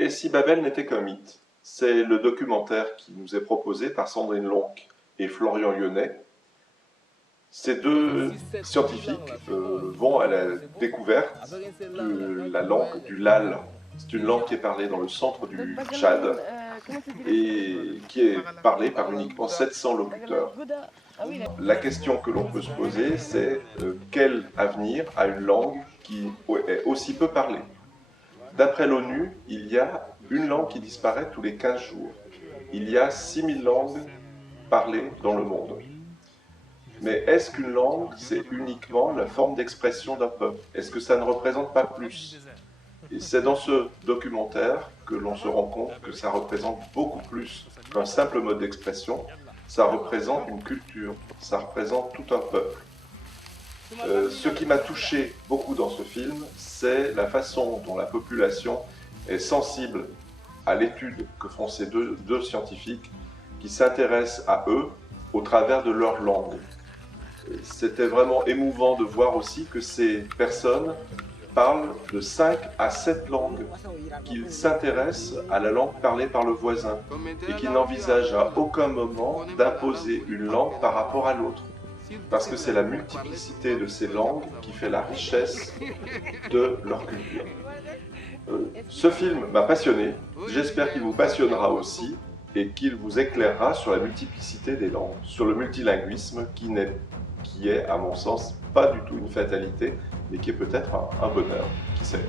Et si Babel n'était qu'un mythe? C'est le documentaire qui nous est proposé par Sandrine Lonck et Florian Lyonnais. Ces deux scientifiques vont à la découverte de la langue du Lal. C'est une langue qui est parlée dans le centre du Tchad et qui est parlée par uniquement 700 locuteurs. La question que l'on peut se poser, c'est quel avenir a une langue qui est aussi peu parlée? D'après l'ONU, il y a une langue qui disparaît tous les 15 jours. Il y a 6000 langues parlées dans le monde. Mais est-ce qu'une langue, c'est uniquement la forme d'expression d'un peuple? Est-ce que ça ne représente pas plus? Et c'est dans ce documentaire que l'on se rend compte que ça représente beaucoup plus qu'un simple mode d'expression. Ça représente une culture, ça représente tout un peuple. Ce qui m'a touché beaucoup dans ce film, c'est la façon dont la population est sensible à l'étude que font ces deux scientifiques qui s'intéressent à eux au travers de leur langue. C'était vraiment émouvant de voir aussi que ces personnes parlent de 5 à 7 langues, qu'ils s'intéressent à la langue parlée par le voisin et qu'ils n'envisagent à aucun moment d'imposer une langue par rapport à l'autre. Parce que c'est la multiplicité de ces langues qui fait la richesse de leur culture. Ce film m'a passionné, j'espère qu'il vous passionnera aussi et qu'il vous éclairera sur la multiplicité des langues, sur le multilinguisme qui est, à mon sens, pas du tout une fatalité, mais qui est peut-être un bonheur, qui sait.